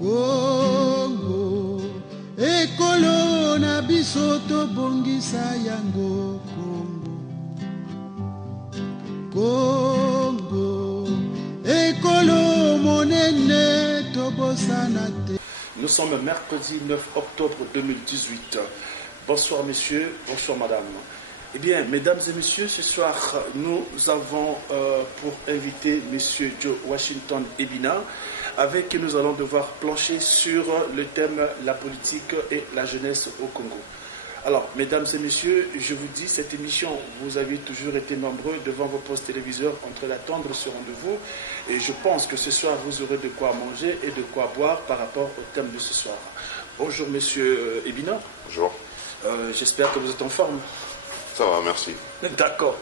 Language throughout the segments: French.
Congo, ekolo na biso tobongisa yango Congo. Congo, ekolo monene tobosana te. Nous sommes mercredi 9 octobre 2018. Bonsoir messieurs, bonsoir madame. Eh bien, mesdames et messieurs, ce soir, nous avons pour invité monsieur Joe Washington Ebina, avec qui nous allons devoir plancher sur le thème la politique et la jeunesse au Congo. Alors, mesdames et messieurs, je vous dis, cette émission, vous avez toujours été nombreux devant vos postes téléviseurs en train d'attendre ce rendez-vous. Et je pense que ce soir, vous aurez de quoi manger et de quoi boire par rapport au thème de ce soir. Bonjour, monsieur Ebina. Bonjour. J'espère que vous êtes en forme. Ça va, merci. D'accord.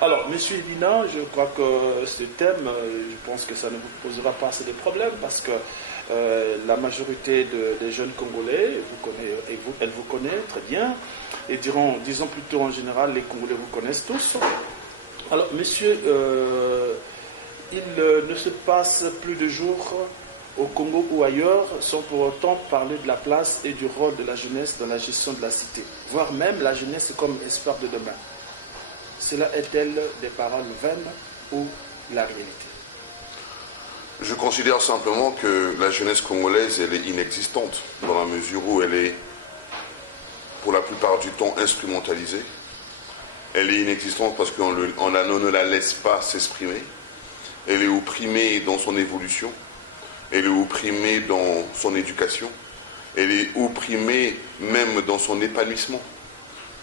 Alors, monsieur Ebina, je crois que ce thème, je pense que ça ne vous posera pas assez de problèmes parce que la majorité des jeunes Congolais, elle vous connaît très bien, et disons plutôt en général, les Congolais vous connaissent tous. Alors, monsieur, il ne se passe plus de jours au Congo ou ailleurs sans pour autant parler de la place et du rôle de la jeunesse dans la gestion de la cité, voire même la jeunesse comme espoir de demain. Cela est-elle des paroles vaines ou la réalité? Je considère simplement que la jeunesse congolaise, elle est inexistante, dans la mesure où elle est, pour la plupart du temps, instrumentalisée. Elle est inexistante parce qu'on ne la laisse pas s'exprimer. Elle est opprimée dans son évolution. Elle est opprimée dans son éducation. Elle est opprimée même dans son épanouissement.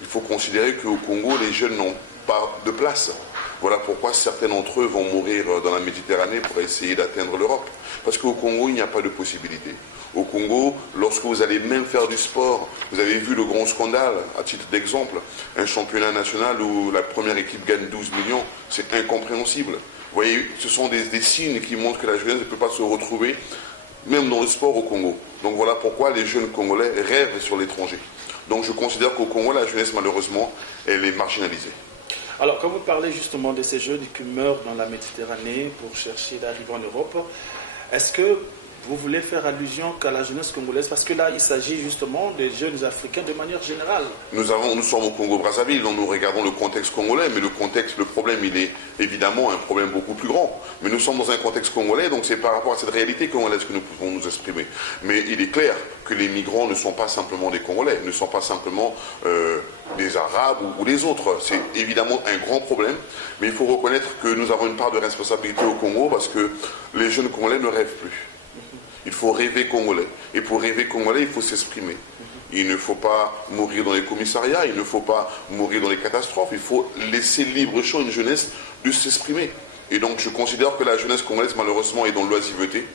Il faut considérer qu'au Congo, les jeunes n'ont pas de place. Voilà pourquoi certains d'entre eux vont mourir dans la Méditerranée pour essayer d'atteindre l'Europe. Parce qu'au Congo, il n'y a pas de possibilité. Au Congo, lorsque vous allez même faire du sport, vous avez vu le grand scandale, à titre d'exemple, un championnat national où la première équipe gagne 12 millions, c'est incompréhensible. Vous voyez, ce sont des signes qui montrent que la jeunesse ne peut pas se retrouver, même dans le sport au Congo. Donc voilà pourquoi les jeunes Congolais rêvent sur l'étranger. Donc je considère qu'au Congo, la jeunesse, malheureusement, elle est marginalisée. Alors, quand vous parlez justement de ces jeunes qui meurent dans la Méditerranée pour chercher d'arriver en Europe, est-ce que vous voulez faire allusion qu'à la jeunesse congolaise? Parce que là, il s'agit justement des jeunes africains de manière générale. Nous sommes au Congo-Brazzaville, donc nous regardons le contexte congolais, mais le problème, il est évidemment un problème beaucoup plus grand. Mais nous sommes dans un contexte congolais, donc c'est par rapport à cette réalité congolaise que nous pouvons nous exprimer. Mais il est clair que les migrants ne sont pas simplement des Congolais, ne sont pas simplement des Arabes ou des autres. C'est évidemment un grand problème, mais il faut reconnaître que nous avons une part de responsabilité au Congo parce que les jeunes Congolais ne rêvent plus. Il faut rêver congolais. Et pour rêver congolais, il faut s'exprimer. Il ne faut pas mourir dans les commissariats, il ne faut pas mourir dans les catastrophes. Il faut laisser libre champ à une jeunesse de s'exprimer. Et donc je considère que la jeunesse congolaise, malheureusement, est dans l'oisiveté.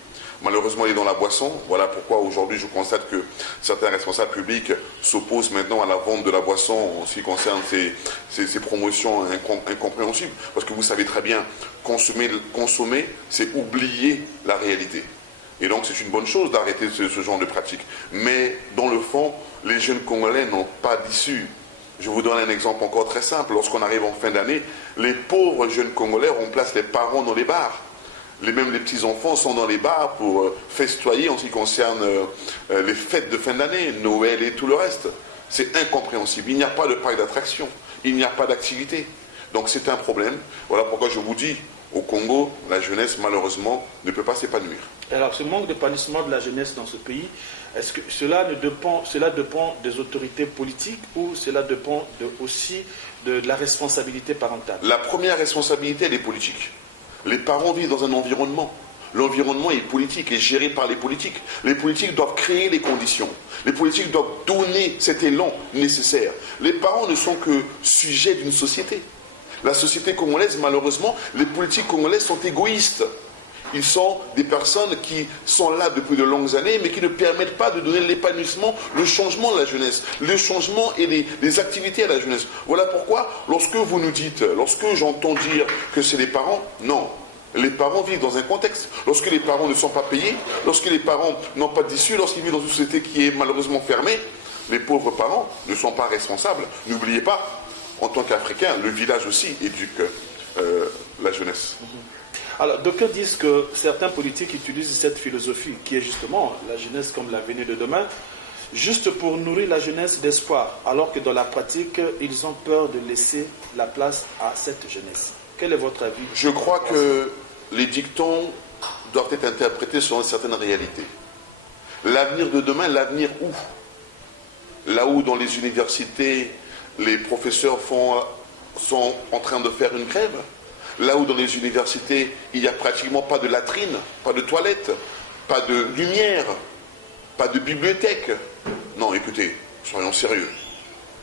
Malheureusement, elle est dans la boisson. Voilà pourquoi aujourd'hui, je constate que certains responsables publics s'opposent maintenant à la vente de la boisson en ce qui concerne ces promotions incompréhensibles. Parce que vous savez très bien, consommer c'est oublier la réalité. Et donc c'est une bonne chose d'arrêter ce genre de pratique. Mais dans le fond, les jeunes Congolais n'ont pas d'issue. Je vous donne un exemple encore très simple. Lorsqu'on arrive en fin d'année, les pauvres jeunes Congolais remplacent les parents dans les bars. Même les petits-enfants sont dans les bars pour festoyer en ce qui concerne les fêtes de fin d'année, Noël et tout le reste. C'est incompréhensible. Il n'y a pas de parc d'attraction. Il n'y a pas d'activité. Donc c'est un problème. Voilà pourquoi je vous dis, au Congo, la jeunesse, malheureusement, ne peut pas s'épanouir. Alors, ce manque d'épanouissement de la jeunesse dans ce pays, est-ce que cela dépend des autorités politiques ou cela dépend aussi de la responsabilité parentale? La première responsabilité, elle est politique. Les parents vivent dans un environnement. L'environnement est politique, est géré par les politiques. Les politiques doivent créer les conditions. Les politiques doivent donner cet élan nécessaire. Les parents ne sont que sujets d'une société. La société congolaise, malheureusement, les politiques congolaises sont égoïstes. Ils sont des personnes qui sont là depuis de longues années, mais qui ne permettent pas de donner l'épanouissement, le changement de la jeunesse, le changement et les activités à la jeunesse. Voilà pourquoi, lorsque vous nous dites, lorsque j'entends dire que c'est les parents, non. Les parents vivent dans un contexte. Lorsque les parents ne sont pas payés, lorsque les parents n'ont pas d'issue, lorsqu'ils vivent dans une société qui est malheureusement fermée, les pauvres parents ne sont pas responsables. N'oubliez pas, en tant qu'Africains, le village aussi éduque la jeunesse. Alors, d'aucuns disent que certains politiques utilisent cette philosophie, qui est justement la jeunesse comme l'avenir de demain, juste pour nourrir la jeunesse d'espoir, alors que dans la pratique, ils ont peur de laisser la place à cette jeunesse. Quel est votre avis? Je crois que les dictons doivent être interprétés selon certaines réalités. L'avenir de demain, l'avenir où? Là où dans les universités, les professeurs sont en train de faire une grève, là où dans les universités, il n'y a pratiquement pas de latrines, pas de toilettes, pas de lumière, pas de bibliothèque. Non, écoutez, soyons sérieux.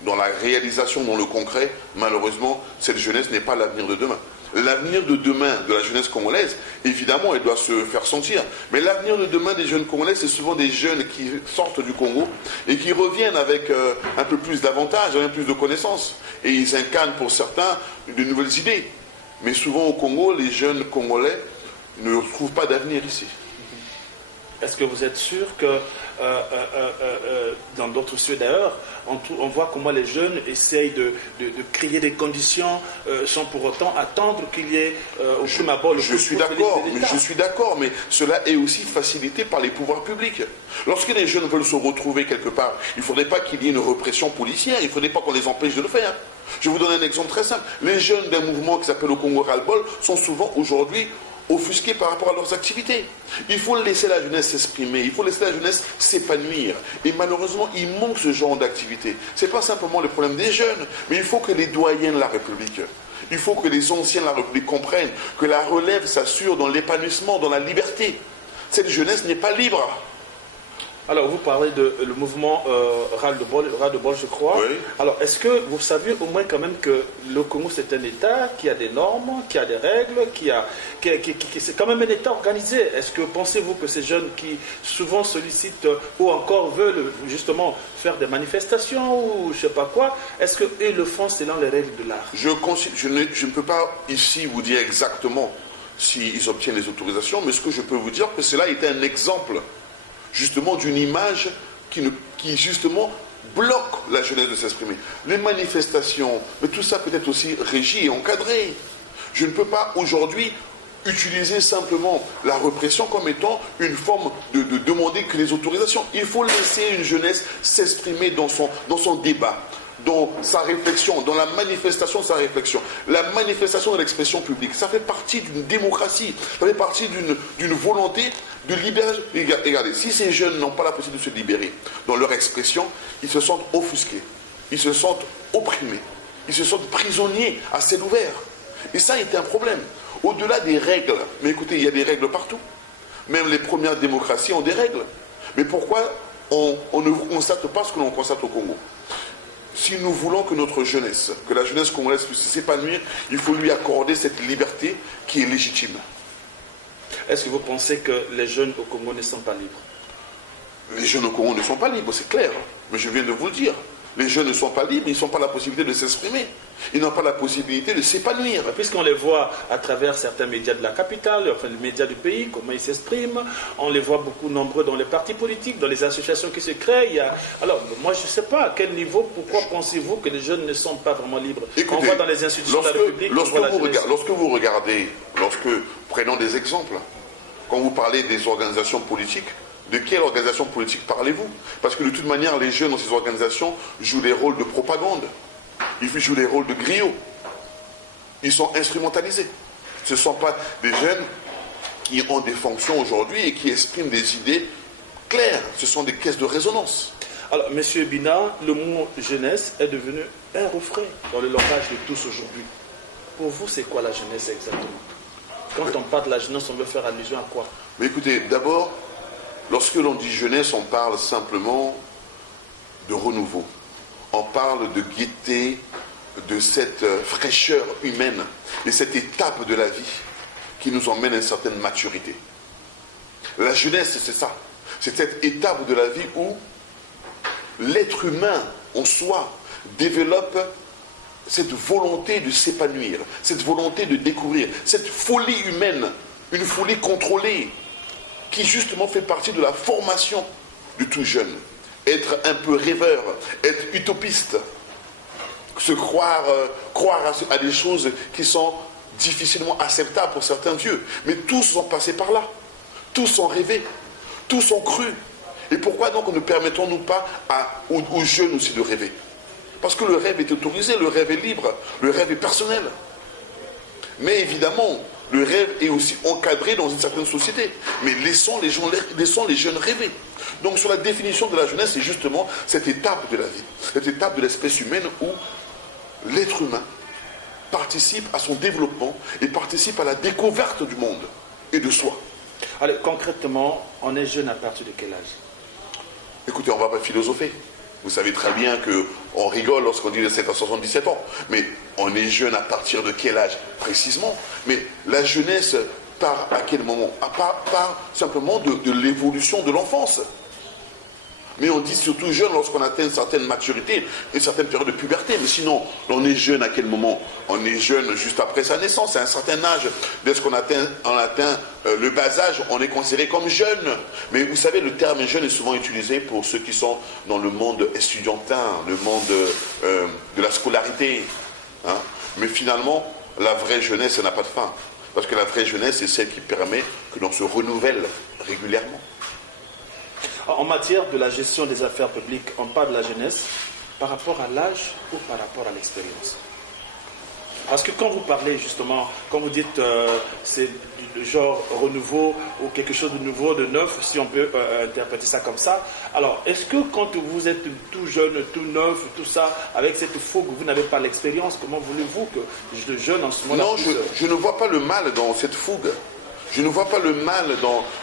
Dans la réalisation, dans le concret, malheureusement, cette jeunesse n'est pas l'avenir de demain. L'avenir de demain de la jeunesse congolaise, évidemment, elle doit se faire sentir. Mais l'avenir de demain des jeunes congolais, c'est souvent des jeunes qui sortent du Congo et qui reviennent avec un peu plus d'avantages, un peu plus de connaissances. Et ils incarnent pour certains de nouvelles idées. Mais souvent au Congo, les jeunes Congolais ne trouvent pas d'avenir ici. Est-ce que vous êtes sûr que dans d'autres cieux d'ailleurs, on voit comment les jeunes essayent de créer des conditions sans pour autant attendre qu'il y ait au prime abord le Je suis d'accord, mais cela est aussi facilité par les pouvoirs publics. Lorsque les jeunes veulent se retrouver quelque part, il ne faudrait pas qu'il y ait une répression policière, il ne faudrait pas qu'on les empêche de le faire. Je vais vous donner un exemple très simple. Les jeunes d'un mouvement qui s'appelle le Congo Ras-le-Bol sont souvent aujourd'hui offusqués par rapport à leurs activités. Il faut laisser la jeunesse s'exprimer, il faut laisser la jeunesse s'épanouir. Et malheureusement, il manque ce genre d'activité. Ce n'est pas simplement le problème des jeunes, mais il faut que les doyens de la République, il faut que les anciens de la République comprennent que la relève s'assure dans l'épanouissement, dans la liberté. Cette jeunesse n'est pas libre. Alors, vous parlez le mouvement Ras-le-Bol, je crois. Oui. Alors, est-ce que vous savez au moins quand même que le Congo, c'est un État qui a des normes, qui a des règles, c'est quand même un État organisé. Est-ce que pensez-vous que ces jeunes qui souvent sollicitent ou encore veulent justement faire des manifestations ou je ne sais pas quoi, est-ce qu'eux le font selon les règles de l'art? Je ne peux pas ici vous dire exactement s'ils obtiennent les autorisations, mais ce que je peux vous dire, que cela était un exemple justement d'une image qui justement bloque la jeunesse de s'exprimer. Les manifestations, mais tout ça peut être aussi régi et encadré. Je ne peux pas aujourd'hui utiliser simplement la répression comme étant une forme de demander que les autorisations. Il faut laisser une jeunesse s'exprimer dans son débat, dans sa réflexion, dans la manifestation de sa réflexion. La manifestation de l'expression publique, ça fait partie d'une démocratie, ça fait partie d'une volonté de libération. Regardez, si ces jeunes n'ont pas la possibilité de se libérer dans leur expression, ils se sentent offusqués, ils se sentent opprimés, ils se sentent prisonniers à ciel ouvert. Et ça a été un problème. Au-delà des règles, mais écoutez, il y a des règles partout. Même les premières démocraties ont des règles. Mais pourquoi on ne constate pas ce que l'on constate au Congo? Si nous voulons que notre jeunesse, que la jeunesse congolaise puisse s'épanouir, il faut lui accorder cette liberté qui est légitime. Est-ce que vous pensez que les jeunes au Congo ne sont pas libres? Les jeunes au Congo ne sont pas libres, c'est clair. Mais je viens de vous le dire. Les jeunes ne sont pas libres, ils n'ont pas la possibilité de s'exprimer. Ils n'ont pas la possibilité de s'épanouir. Puisqu'on les voit à travers certains médias de la capitale, enfin les médias du pays, comment ils s'expriment, on les voit beaucoup nombreux dans les partis politiques, dans les associations qui se créent. Alors, moi je ne sais pas à quel niveau, pourquoi pensez-vous que les jeunes ne sont pas vraiment libres? Écoutez, on voit dans les institutions de la République, prenons des exemples, quand vous parlez des organisations politiques, de quelle organisation politique parlez-vous? Parce que de toute manière, les jeunes dans ces organisations jouent des rôles de propagande. Ils jouent des rôles de griots. Ils sont instrumentalisés. Ce ne sont pas des jeunes qui ont des fonctions aujourd'hui et qui expriment des idées claires. Ce sont des caisses de résonance. Alors, M. Bina, le mot jeunesse est devenu un refrain dans le langage de tous aujourd'hui. Pour vous, c'est quoi la jeunesse exactement? Quand on parle de la jeunesse, on veut faire allusion à quoi? Mais écoutez, d'abord, lorsque l'on dit jeunesse, on parle simplement de renouveau. On parle de gaieté, de cette fraîcheur humaine et cette étape de la vie qui nous emmène à une certaine maturité. La jeunesse, c'est ça. C'est cette étape de la vie où l'être humain en soi développe cette volonté de s'épanouir, cette volonté de découvrir, cette folie humaine, une folie contrôlée, qui justement fait partie de la formation de tout jeune. Être un peu rêveur, être utopiste, se croire à des choses qui sont difficilement acceptable pour certains vieux. Mais tous sont passés par là. Tous ont rêvé. Tous ont cru. Et pourquoi donc ne permettons-nous pas aux jeunes aussi de rêver? Parce que le rêve est autorisé, le rêve est libre, le rêve est personnel. Mais évidemment, le rêve est aussi encadré dans une certaine société. Mais laissons les jeunes rêver. Donc sur la définition de la jeunesse, c'est justement cette étape de la vie, cette étape de l'espèce humaine où l'être humain participe à son développement et participe à la découverte du monde et de soi. Alors concrètement, on est jeune à partir de quel âge? Écoutez, on ne va pas philosopher. Vous savez très bien qu'on rigole lorsqu'on dit de 7 à 77 ans. Mais on est jeune à partir de quel âge précisément? Mais la jeunesse part à quel moment? Part simplement de l'évolution de l'enfance. Mais on dit surtout jeune lorsqu'on atteint une certaine maturité, une certaine période de puberté. Mais sinon, on est jeune à quel moment? On est jeune juste après sa naissance. À un certain âge, dès qu'on atteint le bas âge, on est considéré comme jeune. Mais vous savez, le terme jeune est souvent utilisé pour ceux qui sont dans le monde estudiantin, le monde de la scolarité. Hein. Mais finalement, la vraie jeunesse, elle n'a pas de fin. Parce que la vraie jeunesse, c'est celle qui permet que l'on se renouvelle régulièrement. En matière de la gestion des affaires publiques, on parle de la jeunesse par rapport à l'âge ou par rapport à l'expérience? Parce que quand vous parlez justement, quand vous dites c'est du genre renouveau ou quelque chose de nouveau, de neuf, si on peut interpréter ça comme ça, alors est-ce que quand vous êtes tout jeune, tout neuf, tout ça, avec cette fougue, vous n'avez pas l'expérience, comment voulez-vous que le jeune en ce moment-là... Non, je ne vois pas le mal dans cette fougue. Je ne vois pas le mal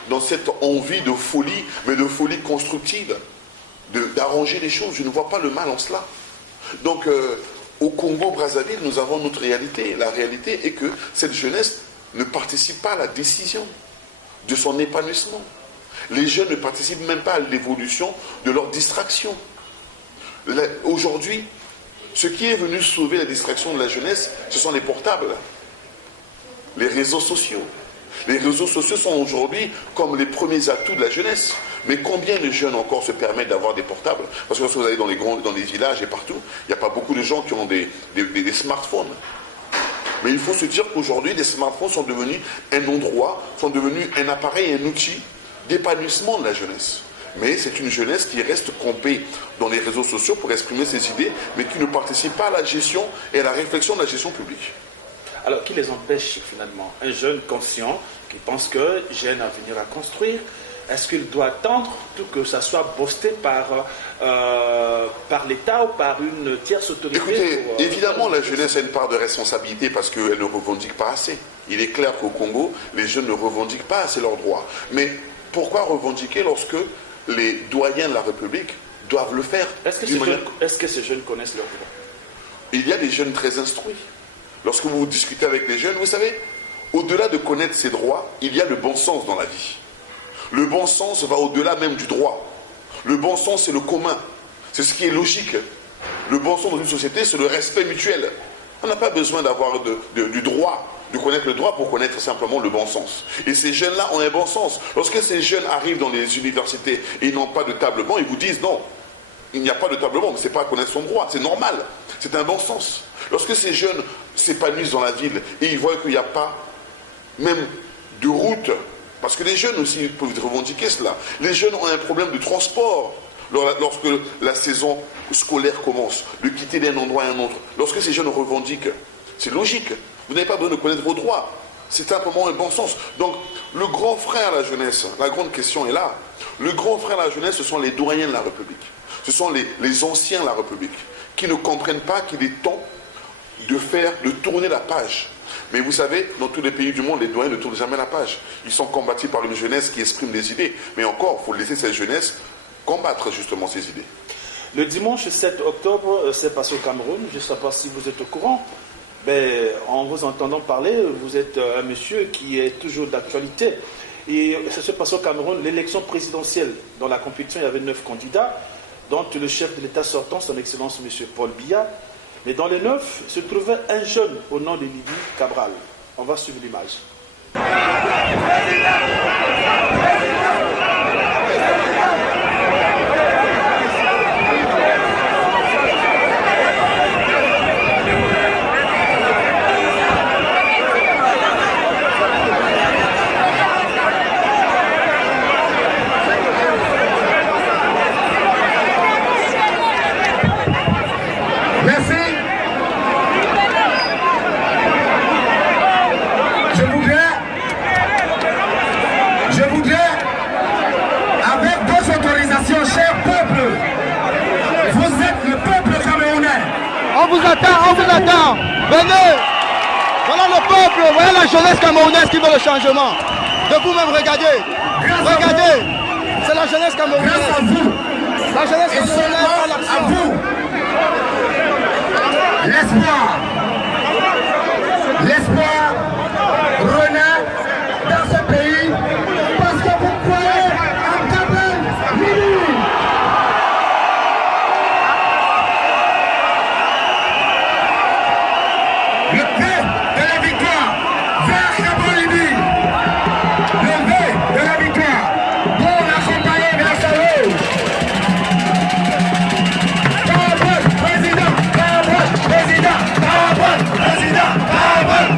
dans cette envie de folie, mais de folie constructive, d'arranger les choses. Je ne vois pas le mal en cela. Donc, au Congo-Brazzaville, nous avons notre réalité. La réalité est que cette jeunesse ne participe pas à la décision de son épanouissement. Les jeunes ne participent même pas à l'évolution de leur distraction. Aujourd'hui, ce qui est venu sauver la distraction de la jeunesse, ce sont les portables, les réseaux sociaux. Les réseaux sociaux sont aujourd'hui comme les premiers atouts de la jeunesse. Mais combien de jeunes encore se permettent d'avoir des portables? Parce que lorsque vous allez dans les villages et partout, il n'y a pas beaucoup de gens qui ont des smartphones. Mais il faut se dire qu'aujourd'hui, les smartphones sont devenus un endroit, sont devenus un appareil, un outil d'épanouissement de la jeunesse. Mais c'est une jeunesse qui reste campée dans les réseaux sociaux pour exprimer ses idées, mais qui ne participe pas à la gestion et à la réflexion de la gestion publique. Alors, qui les empêche finalement? Un jeune conscient qui pense que j'ai un avenir à construire, est-ce qu'il doit attendre tout que ça soit boosté par l'État ou par une tierce autorité? Écoutez, évidemment, la jeunesse a une part de responsabilité parce qu'elle ne revendique pas assez. Il est clair qu'au Congo, les jeunes ne revendiquent pas assez leurs droits. Mais pourquoi revendiquer lorsque les doyens de la République doivent le faire? Est-ce que ces jeunes connaissent leurs droits? Il y a des jeunes très instruits. Lorsque vous discutez avec les jeunes, vous savez, au-delà de connaître ses droits, il y a le bon sens dans la vie. Le bon sens va au-delà même du droit. Le bon sens, c'est le commun. C'est ce qui est logique. Le bon sens dans une société, c'est le respect mutuel. On n'a pas besoin d'avoir du droit, de connaître le droit pour connaître simplement le bon sens. Et ces jeunes-là ont un bon sens. Lorsque ces jeunes arrivent dans les universités et ils n'ont pas de table banc, ils vous disent non, il n'y a pas de table banc, mais ce n'est pas connaître son droit, c'est normal. C'est un bon sens. Lorsque ces jeunes s'épanouissent dans la ville et ils voient qu'il n'y a pas même de route, parce que les jeunes aussi peuvent revendiquer cela. Les jeunes ont un problème de transport lorsque la saison scolaire commence, de quitter d'un endroit à un autre. Lorsque ces jeunes revendiquent, c'est logique. Vous n'avez pas besoin de connaître vos droits. C'est simplement un bon sens. Donc, le grand frère à la jeunesse, la grande question est là. Le grand frère à la jeunesse, ce sont les doyens de la République. Ce sont les anciens de la République qui ne comprennent pas qu'il est temps de tourner la page. Mais vous savez, dans tous les pays du monde, les doyens ne tournent jamais la page. Ils sont combattus par une jeunesse qui exprime des idées. Mais encore, il faut laisser cette jeunesse combattre justement ces idées. Le dimanche 7 octobre, c'est passé au Cameroun. Je ne sais pas si vous êtes au courant. Mais en vous entendant parler, vous êtes un monsieur qui est toujours d'actualité. Et ça se passe au Cameroun, l'élection présidentielle. Dans la compétition, il y avait 9 candidats, dont le chef de l'État sortant, son Excellence M. Paul Biya. Mais dans les 9, se trouvait un jeune au nom de Lydie Cabral. On va suivre l'image. attend. Venez. Voilà le peuple, voilà la jeunesse camerounaise qui veut le changement. De vous-même, regardez. Regardez. C'est la jeunesse camerounaise. La jeunesse camerounaise à l'action. L'espoir renaît dans ce pays parce que vous croyez en Kabel Libye. Le V de la victoire vers Kabel Libye. Le V de la victoire pour l'accompagner grâce à vous. Kabel, président, Kabel, président, Kabel, président, Kabel.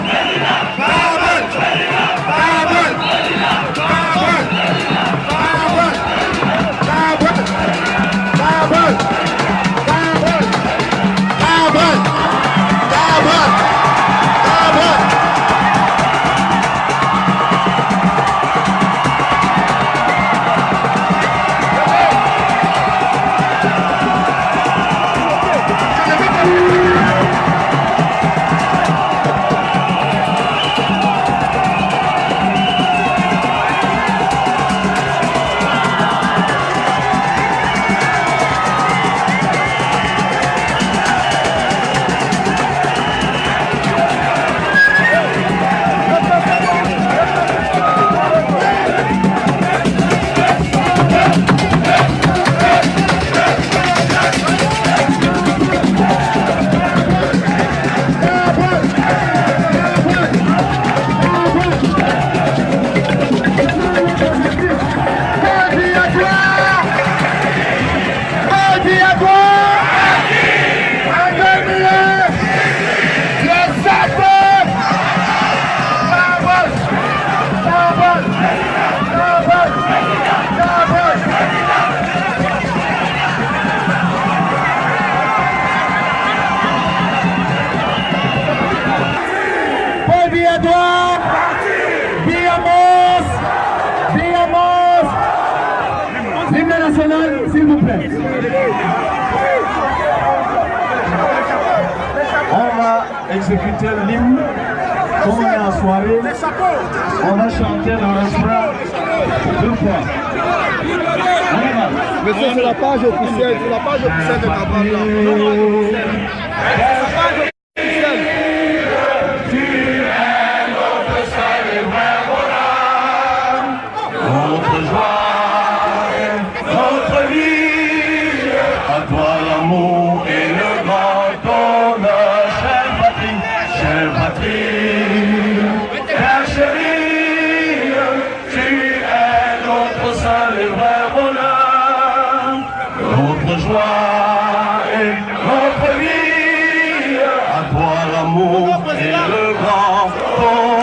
S'il vous plaît. On va exécuter l'hymne. Comme on est en soirée, on va chanter le refrain 2 fois. Monsieur, c'est la page officielle, c'est la page officielle de Kabel. C'est la page officielle. Tu es notre seul et vrai bonheur, notre joie, notre vie, à toi l'amour et le grand honneur, chère patrie, chère chérie, tu es notre seul et vrai bonheur, notre joie et notre vie, à toi l'amour et le grand honneur.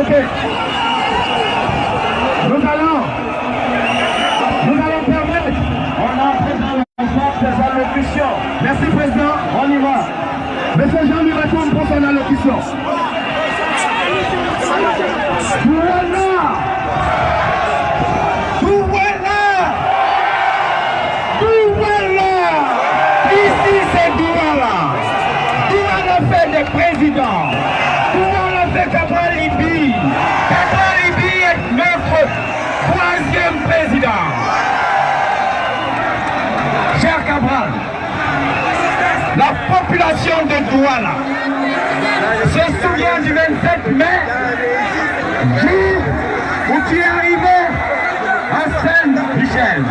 Ok. Nous allons permettre, on entre dans la phase des allocutions. Merci Président, on y va. Monsieur Jean-Louis Ratoum pour son allocution. Douala! Douala! Douala! Ici c'est Douala. Douala fait des présidents. Douala fait Kabel Libye. Kabel Libye est notre 3e président. Cher Cabral, la population de Douala se souvient du 27 mai, jour où tu es arrivé à Saint-Michel.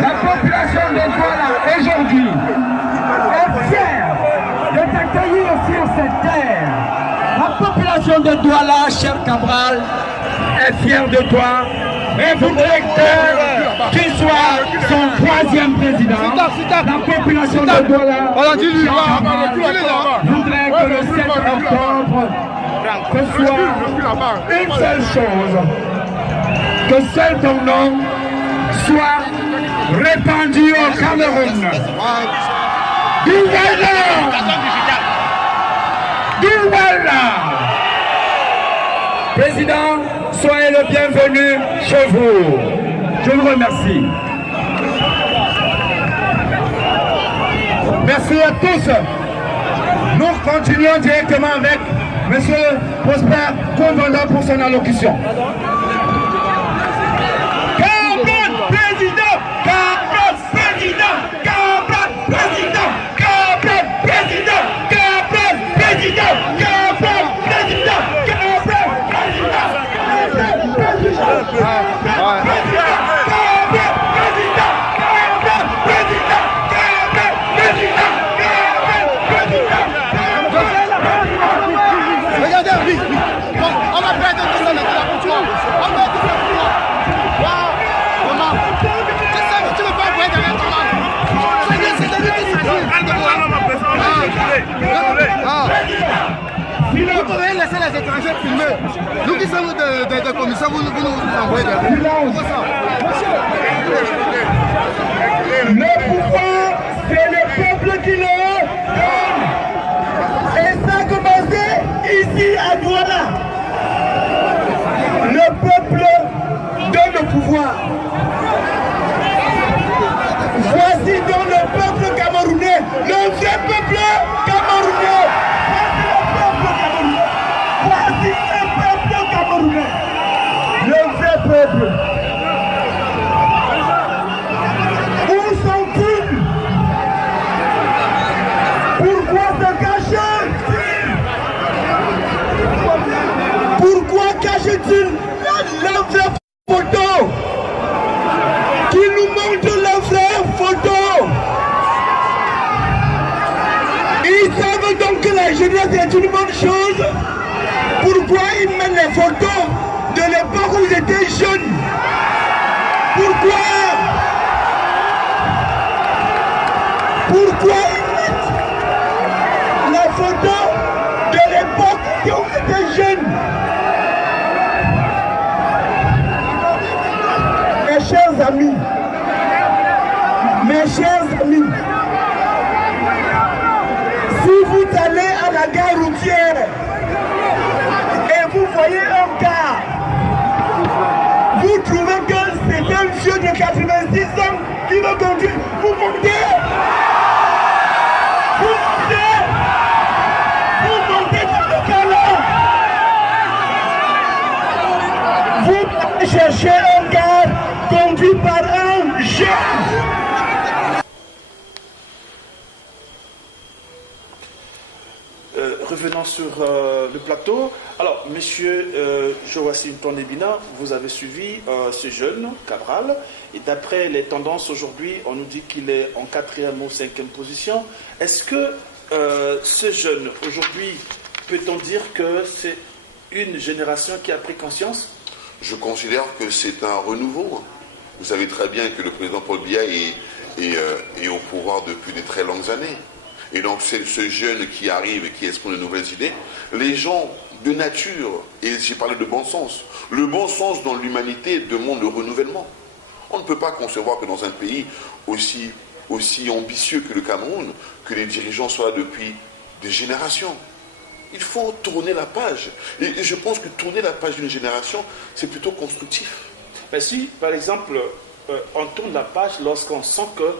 La population de Douala aujourd'hui est fière de t'accueillir sur cette terre. La population de Douala, cher Cabral, est fière de toi et voudrait que tu sois son 3e président. La population de Douala voudrait que le 7 octobre ce soit une seule chose. que seul ton nom soit répandu au Cameroun. Douala! Douala! Président, soyez le bienvenu chez vous. Je vous remercie. Merci à tous. Nous continuons directement avec M. Prosper Combanda pour son allocution. Cameroun président! Cameroun président! Cameroun président! Cameroun président! Cameroun président! Cameroun président! Cameroun président! Vous pouvez laisser les étrangers filmer. Nous qui sommes des commissaires, vous nous envoyez des... Le pouvoir, c'est le peuple qui le donne. Et ça a commencé ici à Douala. Le peuple donne le pouvoir. Voici donc le peuple camerounais, le vrai peuple camerounais. Voici le peuple camerounais, le vrai peuple. Où sont-ils? Pourquoi se cacher-ils? Pourquoi cache-t-il la vraie photo? Qui nous montre la vraie photo? Ils savent donc que la jeunesse est une bonne chose. Pourquoi ils mettent les photos de l'époque où ils étaient jeunes? Pourquoi ils mettent la photo de l'époque où ils étaient jeunes? Mes chers amis, si vous allez à la gare routière et vous voyez un car, vous trouvez que c'est un vieux de 86 ans qui va conduire, vous montez, dans le car-là. Vous allez chercher un car conduit par un jeune. Revenons sur le plateau. Alors, monsieur Joachim Tondebina, vous avez suivi ce jeune, Cabral, et d'après les tendances aujourd'hui, on nous dit qu'il est en 4e ou 5e position. Est-ce que ce jeune, aujourd'hui, peut-on dire que c'est une génération qui a pris conscience? Je considère que c'est un renouveau. Vous savez très bien que le président Paul Biya est au pouvoir depuis de très longues années. Et donc c'est ce jeune qui arrive et qui exprime de nouvelles idées. Les gens de nature, et j'ai parlé de bon sens, le bon sens dans l'humanité demande le renouvellement. On ne peut pas concevoir que dans un pays aussi ambitieux que le Cameroun, que les dirigeants soient là depuis des générations. Il faut tourner la page. Et je pense que tourner la page d'une génération, c'est plutôt constructif. Mais si, par exemple, on tourne la page lorsqu'on sent que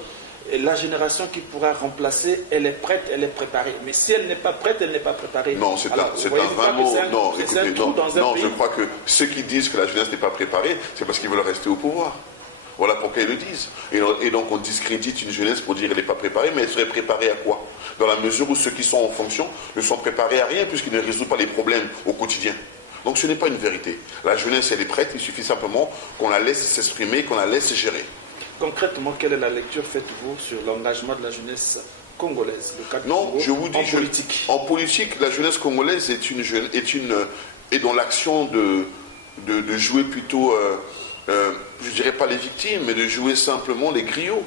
la génération qui pourra remplacer, elle est prête, elle est préparée. Mais si elle n'est pas prête, elle n'est pas préparée. Non, c'est un vain mot. Non, écoutez, non, je crois que ceux qui disent que la jeunesse n'est pas préparée, c'est parce qu'ils veulent rester au pouvoir. Voilà pourquoi ils le disent. Et donc on discrédite une jeunesse pour dire qu'elle n'est pas préparée, mais elle serait préparée à quoi? Dans la mesure où ceux qui sont en fonction ne sont préparés à rien, puisqu'ils ne résolvent pas les problèmes au quotidien. Donc ce n'est pas une vérité. La jeunesse, elle est prête, il suffit simplement qu'on la laisse s'exprimer, qu'on la laisse gérer. Concrètement, quelle est la lecture faites-vous sur l'engagement de la jeunesse congolaise, le cadre Non, je vous dis, en politique. En politique, la jeunesse congolaise est dans l'action de jouer plutôt, je ne dirais pas les victimes, mais de jouer simplement les griots.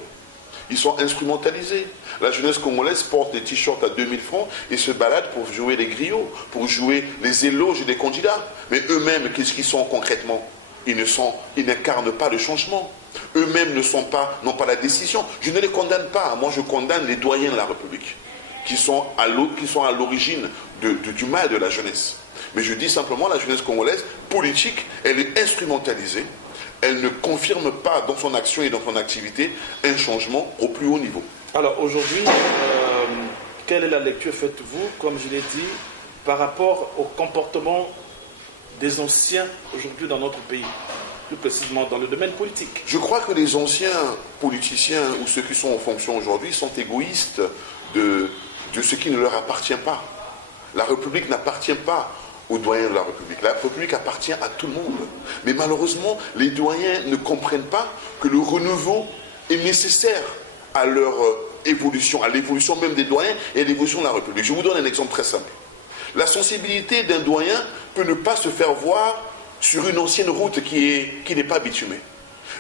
Ils sont instrumentalisés. La jeunesse congolaise porte des t-shirts à 2000 francs et se balade pour jouer les griots, pour jouer les éloges des candidats. Mais eux-mêmes, qu'est-ce qu'ils sont concrètement? ils n'incarnent pas le changement. Eux-mêmes n'ont pas la décision. Je ne les condamne pas. Moi, je condamne les doyens de la République qui sont à l'origine du mal de la jeunesse. Mais je dis simplement, la jeunesse congolaise, politique, elle est instrumentalisée. Elle ne confirme pas dans son action et dans son activité un changement au plus haut niveau. Alors aujourd'hui, quelle est la lecture faites-vous, comme je l'ai dit, par rapport au comportement des anciens aujourd'hui dans notre pays, plus précisément dans le domaine politique? Je crois que les anciens politiciens ou ceux qui sont en fonction aujourd'hui sont égoïstes de ce qui ne leur appartient pas. La République n'appartient pas aux doyens de la République. La République appartient à tout le monde. Mais malheureusement, les doyens ne comprennent pas que le renouveau est nécessaire à leur évolution, à l'évolution même des doyens et à l'évolution de la République. Je vous donne un exemple très simple. La sensibilité d'un doyen peut ne pas se faire voir sur une ancienne route qui n'est pas bitumée.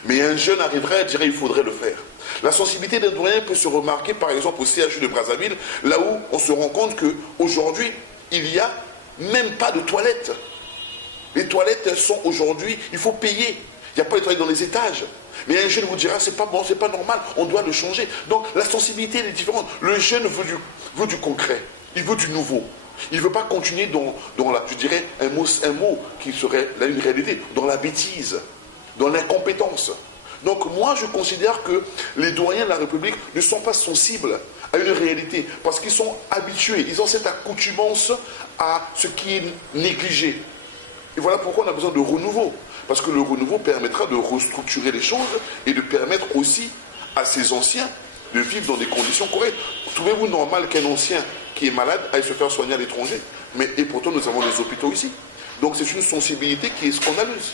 Mais un jeune arriverait et dirait qu'il faudrait le faire. La sensibilité d'un doyen peut se remarquer par exemple au CHU de Brazzaville, là où on se rend compte qu'aujourd'hui, il n'y a même pas de toilettes. Les toilettes sont aujourd'hui, il faut payer. Il n'y a pas de toilettes dans les étages. Mais un jeune vous dira, c'est pas bon, c'est pas normal, on doit le changer. Donc la sensibilité elle est différente. Le jeune veut du concret, il veut du nouveau. Il ne veut pas continuer dans la, je dirais, un mot qui serait là une réalité, dans la bêtise, dans l'incompétence. Donc moi je considère que les doyens de la République ne sont pas sensibles à une réalité, parce qu'ils sont habitués, ils ont cette accoutumance à ce qui est négligé. Et voilà pourquoi on a besoin de renouveau, parce que le renouveau permettra de restructurer les choses et de permettre aussi à ces anciens de vivre dans des conditions correctes. Trouvez-vous normal qu'un ancien qui est malade aille se faire soigner à l'étranger? Et pourtant nous avons des hôpitaux ici. Donc c'est une sensibilité qui est scandaleuse.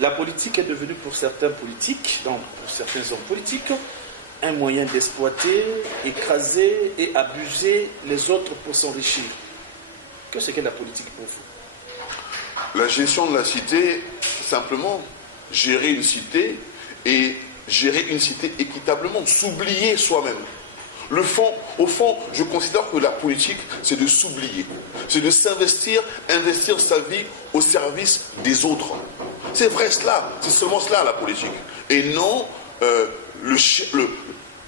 La politique est devenue pour certains politiques, donc pour certains hommes politiques, un moyen d'exploiter, écraser et abuser les autres pour s'enrichir. Qu'est-ce qu'est la politique pour vous? La gestion de la cité, simplement, gérer une cité et gérer une cité équitablement, s'oublier soi-même. Au fond, je considère que la politique, c'est de s'oublier. C'est de s'investir, investir sa vie au service des autres. C'est vrai cela, c'est seulement cela la politique. Et non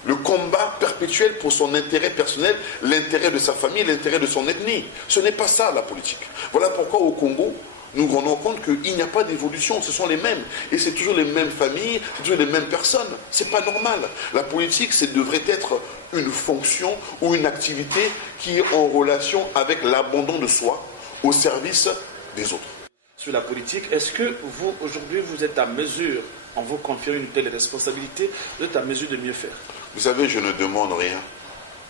le combat perpétuel pour son intérêt personnel, l'intérêt de sa famille, l'intérêt de son ethnie. Ce n'est pas ça la politique. Voilà pourquoi au Congo, nous nous rendons compte qu'il n'y a pas d'évolution, ce sont les mêmes. Et c'est toujours les mêmes familles, c'est toujours les mêmes personnes. C'est pas normal. La politique, devrait être une fonction ou une activité qui est en relation avec l'abandon de soi au service des autres. Sur la politique, est-ce que vous, aujourd'hui, vous êtes à mesure, en vous confiant une telle responsabilité, vous êtes à mesure de mieux faire? Vous savez, je ne demande rien.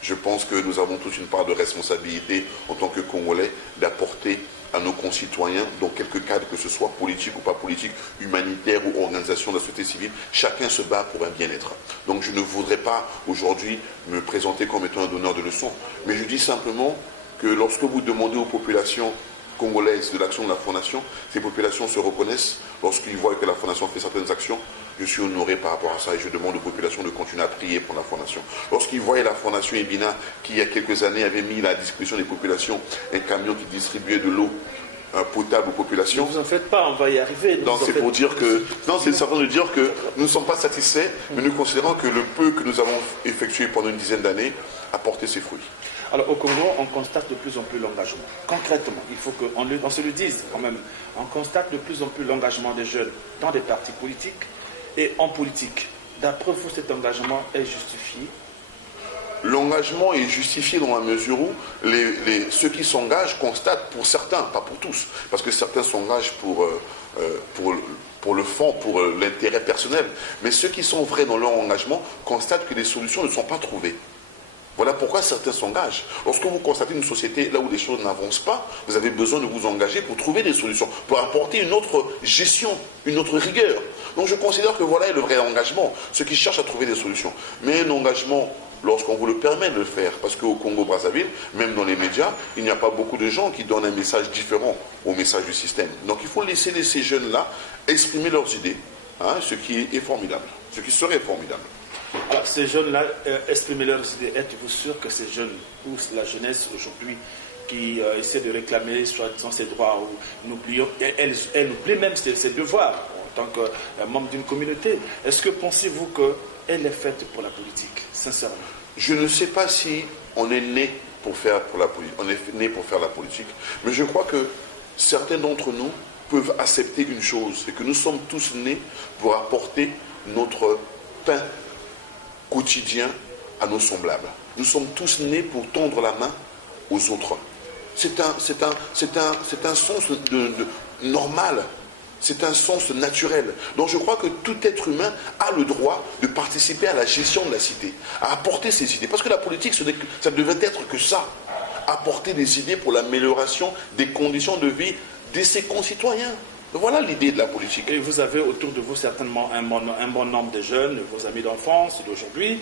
Je pense que nous avons tous une part de responsabilité en tant que Congolais d'apporter à nos concitoyens, dans quelque cadre que ce soit politique ou pas politique, humanitaire ou organisation de la société civile, chacun se bat pour un bien-être. Donc je ne voudrais pas aujourd'hui me présenter comme étant un donneur de leçons, mais je dis simplement que lorsque vous demandez aux populations congolaises de l'action de la Fondation, ces populations se reconnaissent lorsqu'ils voient que la Fondation fait certaines actions. Je suis honoré par rapport à ça et je demande aux populations de continuer à prier pour la Fondation. Lorsqu'ils voient la Fondation Ebina, qui il y a quelques années avait mis à la disposition des populations un camion qui distribuait de l'eau potable aux populations. Ne vous en faites pas, on va y arriver. Non, c'est pour dire que, non, c'est simplement de dire que nous ne sommes pas satisfaits, mais nous considérons que le peu que nous avons effectué pendant une dizaine d'années a porté ses fruits. Alors au Congo, on constate de plus en plus l'engagement. Concrètement, il faut qu'on se le dise quand même, on constate de plus en plus l'engagement des jeunes dans des partis politiques et en politique. D'après vous, cet engagement est justifié? L'engagement est justifié dans la mesure où ceux qui s'engagent constatent, pour certains, pas pour tous, parce que certains s'engagent pour le fond, pour l'intérêt personnel, mais ceux qui sont vrais dans leur engagement constatent que les solutions ne sont pas trouvées. Voilà pourquoi certains s'engagent. Lorsque vous constatez une société là où les choses n'avancent pas, vous avez besoin de vous engager pour trouver des solutions, pour apporter une autre gestion, une autre rigueur. Donc je considère que voilà est le vrai engagement, ceux qui cherchent à trouver des solutions. Mais un engagement, lorsqu'on vous le permet de le faire, parce qu'au Congo-Brazzaville, même dans les médias, il n'y a pas beaucoup de gens qui donnent un message différent au message du système. Donc il faut laisser ces jeunes-là exprimer leurs idées, ce qui est formidable, ce qui serait formidable. Alors, ces jeunes-là exprimer leurs idées. Êtes-vous sûr que ces jeunes, ou la jeunesse aujourd'hui, qui essaie de réclamer soi-disant ses droits, ou elle oublie même ses devoirs en tant que membre d'une communauté. Est-ce que pensez-vous qu'elle est faite pour la politique, sincèrement? Je ne sais pas si on est né pour faire la politique, mais je crois que certains d'entre nous peuvent accepter une chose, c'est que nous sommes tous nés pour apporter notre pain quotidien à nos semblables. Nous sommes tous nés pour tendre la main aux autres. C'est un sens normal, c'est un sens naturel. Donc je crois que tout être humain a le droit de participer à la gestion de la cité, à apporter ses idées. Parce que la politique, ça devait être que ça, apporter des idées pour l'amélioration des conditions de vie de ses concitoyens. Voilà l'idée de la politique. Et vous avez autour de vous certainement un bon nombre de jeunes, vos amis d'enfance d'aujourd'hui.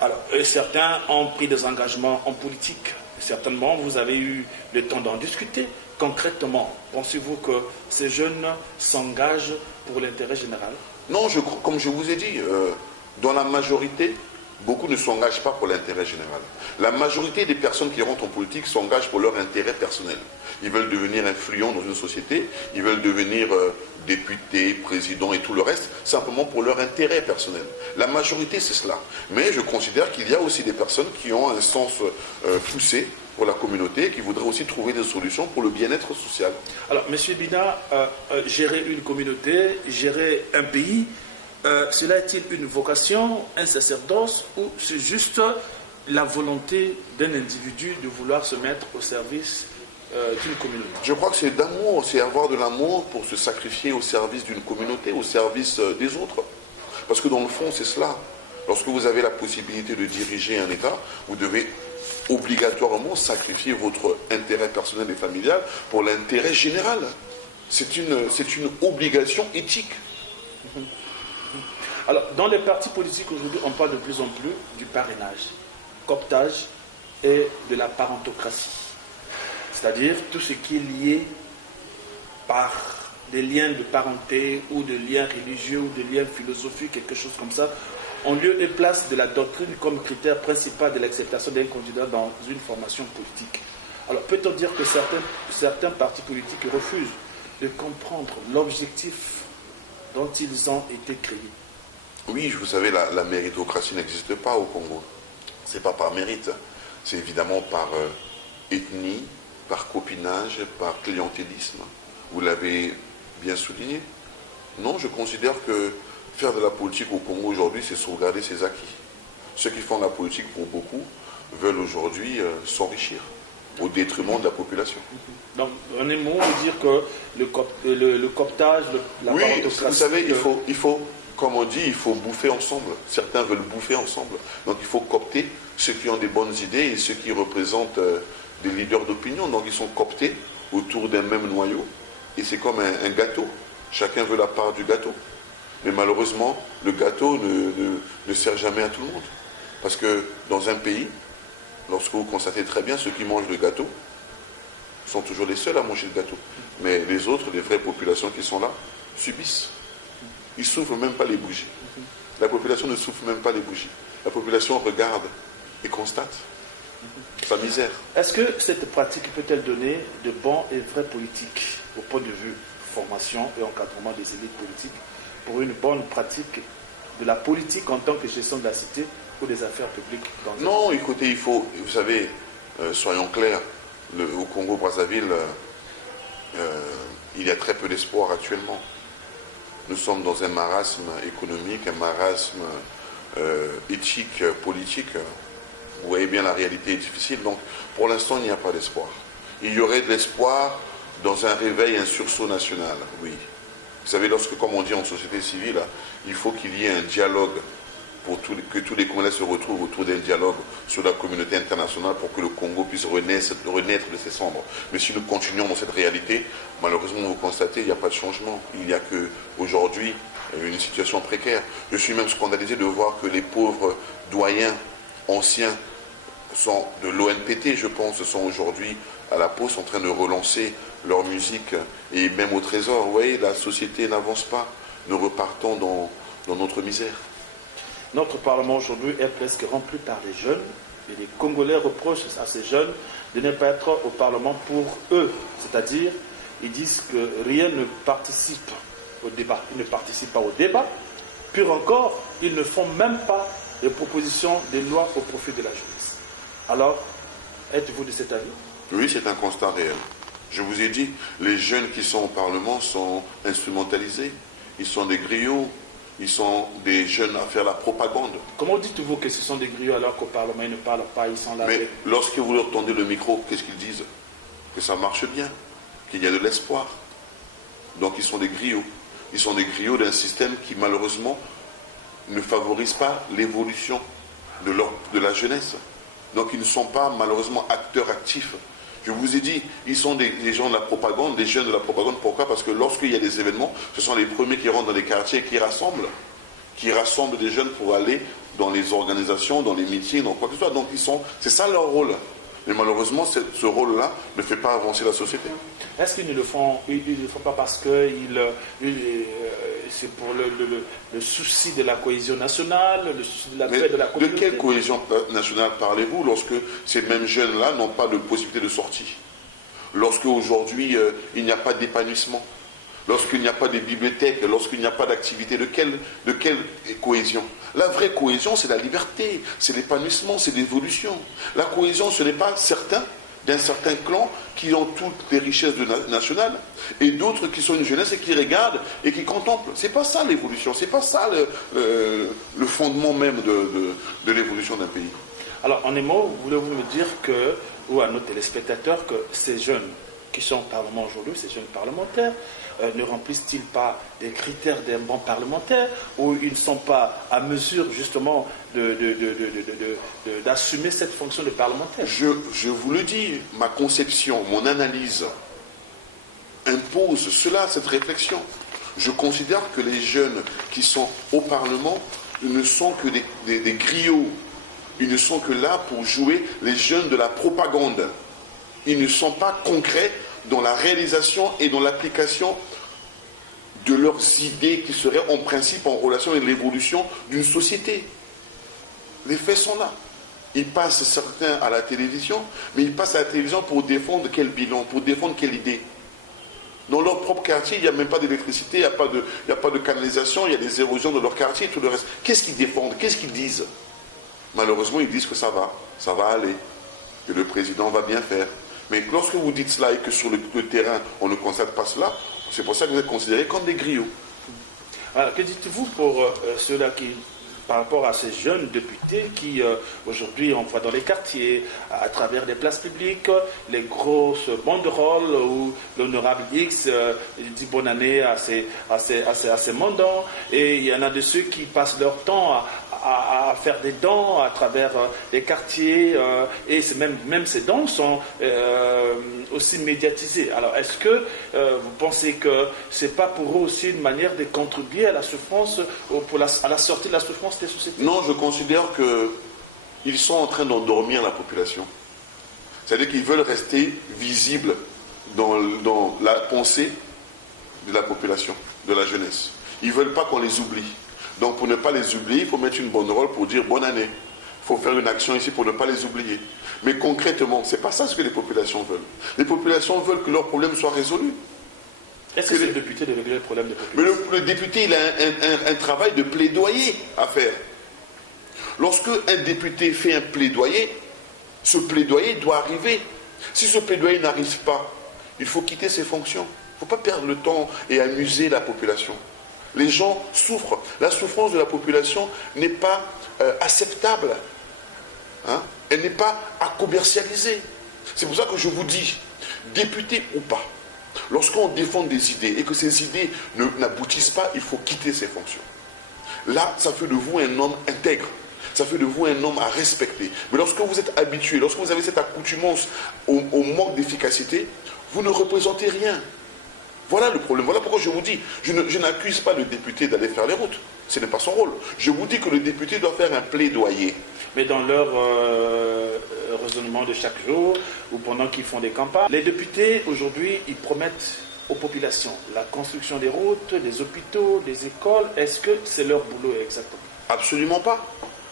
Alors, certains ont pris des engagements en politique. Certainement, vous avez eu le temps d'en discuter. Concrètement, pensez-vous que ces jeunes s'engagent pour l'intérêt général? Non, comme je vous ai dit, dans la majorité, beaucoup ne s'engagent pas pour l'intérêt général. La majorité des personnes qui rentrent en politique s'engagent pour leur intérêt personnel. Ils veulent devenir influents dans une société, ils veulent devenir députés, présidents et tout le reste, simplement pour leur intérêt personnel. La majorité, c'est cela. Mais je considère qu'il y a aussi des personnes qui ont un sens poussé pour la communauté, qui voudraient aussi trouver des solutions pour le bien-être social. Alors, M. Bina, gérer une communauté, gérer un pays, cela est-il une vocation, un sacerdoce, ou c'est juste la volonté d'un individu de vouloir se mettre au service d'une communauté? Je crois que c'est d'amour, c'est avoir de l'amour pour se sacrifier au service d'une communauté, au service des autres. Parce que dans le fond, c'est cela. Lorsque vous avez la possibilité de diriger un État, vous devez obligatoirement sacrifier votre intérêt personnel et familial pour l'intérêt général. C'est une obligation éthique. Alors, dans les partis politiques aujourd'hui, on parle de plus en plus du parrainage, cooptage et de la parentocratie. C'est-à-dire tout ce qui est lié par des liens de parenté ou de liens religieux ou de liens philosophiques, quelque chose comme ça, en lieu et place de la doctrine comme critère principal de l'acceptation d'un candidat dans une formation politique. Alors, peut-on dire que certains partis politiques refusent de comprendre l'objectif dont ils ont été créés? Oui, vous savez, la méritocratie n'existe pas au Congo. Ce n'est pas par mérite, c'est évidemment par ethnie, par copinage, par clientélisme. Vous l'avez bien souligné. Non, je considère que faire de la politique au Congo aujourd'hui, c'est sauvegarder ses acquis. Ceux qui font la politique, pour beaucoup, veulent aujourd'hui s'enrichir au détriment de la population. Donc, en un mot, vous dire que le cooptage, la parentocratie... Vous savez, il faut, comme on dit, il faut bouffer ensemble. Certains veulent bouffer ensemble. Donc il faut coopter ceux qui ont des bonnes idées et ceux qui représentent des leaders d'opinion. Donc ils sont cooptés autour d'un même noyau. Et c'est comme un gâteau. Chacun veut la part du gâteau. Mais malheureusement, le gâteau ne sert jamais à tout le monde. Parce que dans un pays, lorsque vous constatez très bien, ceux qui mangent le gâteau sont toujours les seuls à manger le gâteau. Mais les autres, les vraies populations qui sont là, subissent. Ils ne souffrent même pas les bougies. La population ne souffre même pas les bougies. La population regarde et constate sa misère. Est-ce que cette pratique peut-elle donner de bons et vrais politiques au point de vue formation et encadrement des élites politiques pour une bonne pratique de la politique en tant que gestion de la cité ou des affaires publiques dans le... Non, écoutez, il faut, vous savez, soyons clairs, au Congo-Brazzaville, il y a très peu d'espoir actuellement. Nous sommes dans un marasme économique, un marasme éthique, politique. Vous voyez bien, la réalité est difficile. Donc, pour l'instant, il n'y a pas d'espoir. Il y aurait de l'espoir dans un réveil, un sursaut national, oui. Vous savez, lorsque, comme on dit en société civile, il faut qu'il y ait un dialogue pour que tous les Congolais se retrouvent autour d'un dialogue sur la communauté internationale pour que le Congo puisse renaître de ses cendres. Mais si nous continuons dans cette réalité, malheureusement, vous constatez, il n'y a pas de changement. Il n'y a qu'aujourd'hui une situation précaire. Je suis même scandalisé de voir que les pauvres doyens anciens sont de l'ONPT, je pense, sont aujourd'hui à la Poste en train de relancer leur musique et même au Trésor. Vous voyez, la société n'avance pas. Nous repartons dans notre misère. Notre Parlement aujourd'hui est presque rempli par les jeunes Et les Congolais reprochent à ces jeunes de ne pas être au Parlement pour eux. C'est-à-dire, ils disent que rien ne participe au débat. Ils ne participent pas au débat. Pire encore, ils ne font même pas des propositions de loi au profit de la jeunesse. Alors, êtes-vous de cet avis? Oui, c'est un constat réel. Je vous ai dit, les jeunes qui sont au Parlement sont instrumentalisés. Ils sont des griots. Ils sont des jeunes à faire la propagande. Comment dites-vous que ce sont des griots alors qu'au Parlement ils ne parlent pas, ils sont là? Mais lorsque vous leur tendez le micro, qu'est-ce qu'ils disent? Que ça marche bien, qu'il y a de l'espoir. Donc ils sont des griots. Ils sont des griots d'un système qui malheureusement ne favorise pas l'évolution de la jeunesse. Donc ils ne sont pas malheureusement acteurs actifs. Je vous ai dit, ils sont des gens de la propagande, des jeunes de la propagande. Pourquoi? Parce que lorsqu'il y a des événements, ce sont les premiers qui rentrent dans les quartiers, qui rassemblent des jeunes pour aller dans les organisations, dans les meetings, dans quoi que ce soit. Donc c'est ça leur rôle. Mais malheureusement, ce rôle-là ne fait pas avancer la société. Est-ce qu'ils ne le font pas parce que c'est pour le souci de la cohésion nationale, le souci de la paix de la communauté? De quelle cohésion nationale parlez-vous lorsque ces mêmes jeunes-là n'ont pas de possibilité de sortie? Lorsque aujourd'hui il n'y a pas d'épanouissement, lorsqu'il n'y a pas de bibliothèque, lorsqu'il n'y a pas d'activité, de quelle cohésion? La vraie cohésion, c'est la liberté, c'est l'épanouissement, c'est l'évolution. La cohésion, ce n'est pas certains d'un certain clan qui ont toutes les richesses nationales et d'autres qui sont une jeunesse et qui regardent et qui contemplent. C'est pas ça l'évolution, c'est pas ça le fondement même de l'évolution d'un pays. Alors, en un mot, voulez-vous me dire que, ou à nos téléspectateurs, que ces jeunes qui sont au Parlement aujourd'hui, ces jeunes parlementaires, ne remplissent-ils pas les critères d'un bon parlementaire, ou ils ne sont pas à mesure justement d'assumer cette fonction de parlementaire? Je vous le dis, ma conception, mon analyse impose cela, cette réflexion. Je considère que les jeunes qui sont au Parlement ne sont que des griots. Ils ne sont que là pour jouer les jeunes de la propagande. Ils ne sont pas concrets dans la réalisation et dans l'application de leurs idées qui seraient en principe en relation avec l'évolution d'une société. Les faits sont là. Ils passent certains à la télévision, mais ils passent à la télévision pour défendre quel bilan, pour défendre quelle idée. Dans leur propre quartier, il n'y a même pas d'électricité, il n'y a pas de canalisation, il y a des érosions dans leur quartier et tout le reste. Qu'est-ce qu'ils défendent? Qu'est-ce qu'ils disent? Malheureusement, ils disent que ça va aller, que le président va bien faire. Mais lorsque vous dites cela et que sur le terrain, on ne constate pas cela, c'est pour ça que vous êtes considérés comme des griots. Alors, que dites-vous pour ceux-là qui, par rapport à ces jeunes députés qui, aujourd'hui, on voit dans les quartiers, à travers des places publiques, les grosses banderoles où l'honorable X dit bonne année à ses mandants, et il y en a de ceux qui passent leur temps à faire des dons à travers les quartiers, et même ces dons sont aussi médiatisés. Alors, est-ce que vous pensez que ce n'est pas pour eux aussi une manière de contribuer à la souffrance, à la sortie de la souffrance des sociétés? Non, je considère qu'ils sont en train d'endormir la population. C'est-à-dire qu'ils veulent rester visibles dans la pensée de la population, de la jeunesse. Ils ne veulent pas qu'on les oublie. Donc pour ne pas les oublier, il faut mettre une banderole pour dire bonne année. Il faut faire une action ici pour ne pas les oublier. Mais concrètement, ce n'est pas ça ce que les populations veulent. Les populations veulent que leurs problèmes soient résolus. Est-ce que c'est le député de régler le problème des populations? Mais le député, il a un travail de plaidoyer à faire. Lorsque un député fait un plaidoyer, ce plaidoyer doit arriver. Si ce plaidoyer n'arrive pas, il faut quitter ses fonctions. Il ne faut pas perdre le temps et amuser la population. Les gens souffrent. La souffrance de la population n'est pas acceptable. Hein? Elle n'est pas à commercialiser. C'est pour ça que je vous dis, député ou pas, lorsqu'on défend des idées et que ces idées n'aboutissent pas, il faut quitter ses fonctions. Là, ça fait de vous un homme intègre. Ça fait de vous un homme à respecter. Mais lorsque vous êtes habitué, lorsque vous avez cette accoutumance au manque d'efficacité, vous ne représentez rien. Voilà le problème. Voilà pourquoi je vous dis, je n'accuse pas le député d'aller faire les routes. Ce n'est pas son rôle. Je vous dis que le député doit faire un plaidoyer. Mais dans leur raisonnement de chaque jour, ou pendant qu'ils font des campagnes, les députés, aujourd'hui, ils promettent aux populations la construction des routes, des hôpitaux, des écoles. Est-ce que c'est leur boulot exactement? Absolument pas.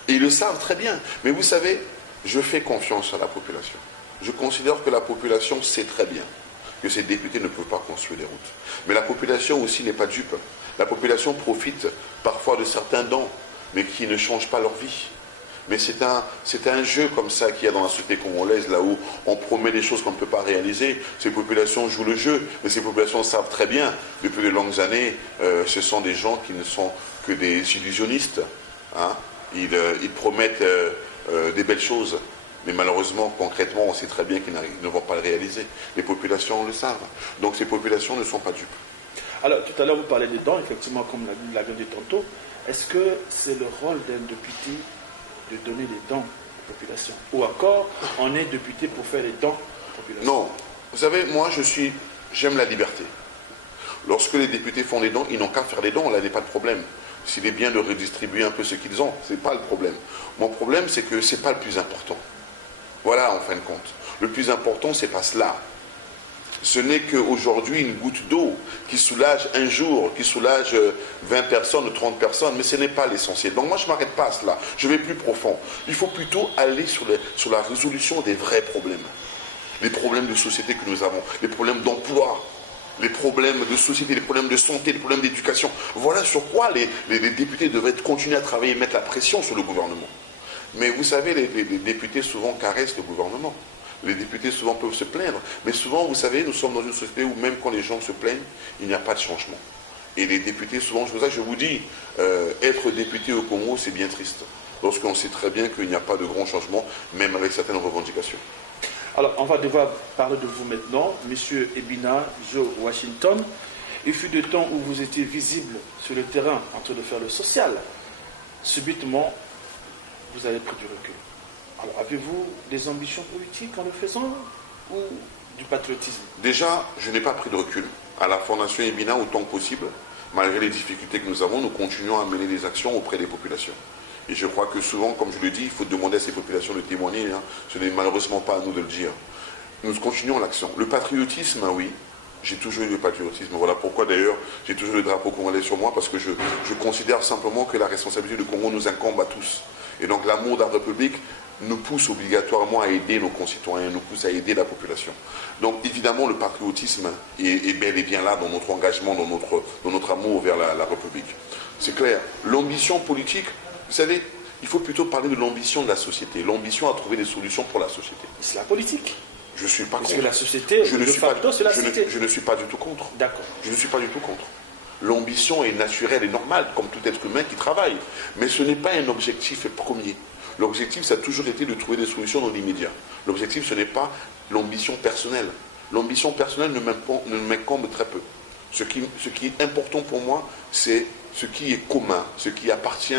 Et ils le savent très bien. Mais vous savez, je fais confiance à la population. Je considère que la population sait très bien que ces députés ne peuvent pas construire des routes. Mais la population aussi n'est pas dupe. La population profite parfois de certains dons, mais qui ne changent pas leur vie. Mais c'est un jeu comme ça qu'il y a dans la société congolaise, là où on promet des choses qu'on ne peut pas réaliser. Ces populations jouent le jeu, mais ces populations savent très bien, depuis de longues années, ce sont des gens qui ne sont que des illusionnistes. Hein. Ils promettent des belles choses, mais malheureusement, concrètement, on sait très bien qu'ils ne vont pas le réaliser. Les populations le savent. Donc ces populations ne sont pas dupes. Alors, tout à l'heure, vous parlez des dons, effectivement, comme l'avion dit tantôt. Est-ce que c'est le rôle d'un député de donner des dons aux populations? Ou encore, on est député pour faire des dons aux populations? Non. Vous savez, moi, j'aime la liberté. Lorsque les députés font des dons, ils n'ont qu'à faire des dons, là, il n'y a pas de problème. S'il est bien de redistribuer un peu ce qu'ils ont, ce n'est pas le problème. Mon problème, c'est que ce n'est pas le plus important. Voilà, en fin de compte. Le plus important, c'est pas cela. Ce n'est qu'aujourd'hui une goutte d'eau qui soulage un jour, qui soulage 20 personnes ou 30 personnes, mais ce n'est pas l'essentiel. Donc moi, je ne m'arrête pas à cela. Je vais plus profond. Il faut plutôt aller sur la résolution des vrais problèmes. Les problèmes de société que nous avons, les problèmes d'emploi, les problèmes de société, les problèmes de santé, les problèmes d'éducation. Voilà sur quoi les députés devraient continuer à travailler et mettre la pression sur le gouvernement. Mais vous savez, les députés souvent caressent le gouvernement. Les députés souvent peuvent se plaindre. Mais souvent, vous savez, nous sommes dans une société où même quand les gens se plaignent, il n'y a pas de changement. Et les députés, souvent, je vous dis, être député au Congo, c'est bien triste. Lorsqu'on sait très bien qu'il n'y a pas de grand changement, même avec certaines revendications. Alors, on va devoir parler de vous maintenant, Monsieur Ebina Joe Washington. Il fut de temps où vous étiez visible sur le terrain en train de faire le social. Subitement, vous avez pris du recul. Alors, avez-vous des ambitions politiques en le faisant ou du patriotisme? Déjà, je n'ai pas pris de recul. À la Fondation Ebina, autant que possible, malgré les difficultés que nous avons, nous continuons à mener des actions auprès des populations. Et je crois que souvent, comme je le dis, il faut demander à ces populations de témoigner. Hein. Ce n'est malheureusement pas à nous de le dire. Nous continuons l'action. Le patriotisme, oui. J'ai toujours eu le patriotisme. Voilà pourquoi d'ailleurs j'ai toujours le drapeau congolais sur moi, parce que je considère simplement que la responsabilité du Congo nous incombe à tous. Et donc l'amour de la République nous pousse obligatoirement à aider nos concitoyens, nous pousse à aider la population. Donc évidemment le patriotisme est bel et bien là dans notre engagement, dans notre amour vers la République. C'est clair. L'ambition politique, vous savez, il faut plutôt parler de l'ambition de la société, l'ambition à trouver des solutions pour la société. C'est la politique. Je ne suis pas contre. Parce que la société, je ne suis pas du tout contre. D'accord. Je ne suis pas du tout contre. L'ambition est naturelle et normale, comme tout être humain qui travaille. Mais ce n'est pas un objectif premier. L'objectif, ça a toujours été de trouver des solutions dans l'immédiat. L'objectif, ce n'est pas l'ambition personnelle. L'ambition personnelle ne m'incombe très peu. Ce qui est important pour moi, c'est ce qui est commun, ce qui appartient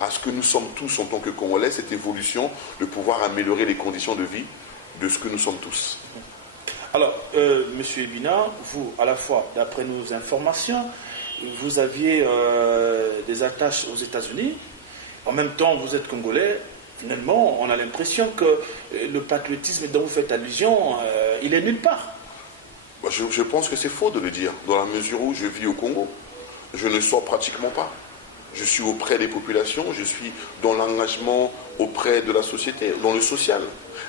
à ce que nous sommes tous en tant que Congolais, cette évolution de pouvoir améliorer les conditions de vie de ce que nous sommes tous. Alors, Monsieur Ebina, vous, à la fois, d'après nos informations, vous aviez des attaches aux États-Unis. En même temps, vous êtes Congolais. Finalement, on a l'impression que le patriotisme dont vous faites allusion, il est nulle part. Je pense que c'est faux de le dire, dans la mesure où je vis au Congo. Je ne sors pratiquement pas. Je suis auprès des populations, je suis dans l'engagement auprès de la société, dans le social.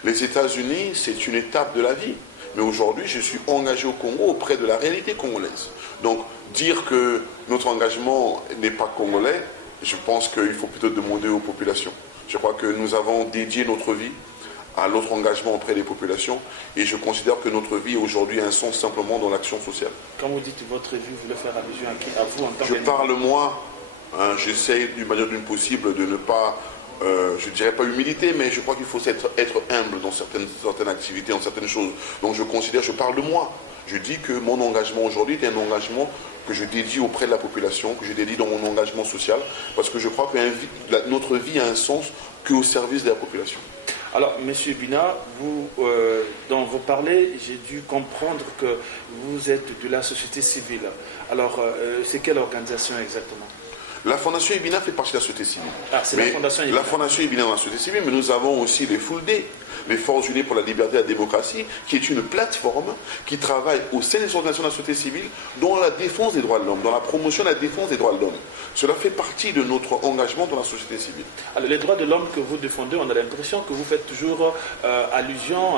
Les États-Unis, c'est une étape de la vie. Mais aujourd'hui, je suis engagé au Congo auprès de la réalité congolaise. Donc, dire que notre engagement n'est pas congolais, je pense qu'il faut plutôt demander aux populations. Je crois que nous avons dédié notre vie à notre engagement auprès des populations et je considère que notre vie aujourd'hui a un sens simplement dans l'action sociale. Quand vous dites votre vie, vous voulez faire allusion à qui? À vous en tant que... Je parle moi, hein, j'essaie d'une manière d'une possible de ne pas, je ne dirais pas humilité, mais je crois qu'il faut être humble dans certaines activités, dans certaines choses. Donc je parle de moi. Je dis que mon engagement aujourd'hui est un engagement que je dédie auprès de la population, que je dédie dans mon engagement social, parce que je crois que notre vie a un sens qu'au service de la population. Alors, M. Ebina, vous, dans vos parlers, j'ai dû comprendre que vous êtes de la société civile. Alors, c'est quelle organisation exactement? La Fondation Ebina fait partie de la société civile. Ah, c'est la Fondation Ebina. La Fondation Ebina dans la société civile, mais nous avons aussi les Full Day. les Forces Unies pour la Liberté et la Démocratie, qui est une plateforme qui travaille au sein des organisations de la société civile dans la défense des droits de l'homme, dans la promotion et la défense des droits de l'homme. Cela fait partie de notre engagement dans la société civile. Alors, les droits de l'homme que vous défendez, on a l'impression que vous faites toujours allusion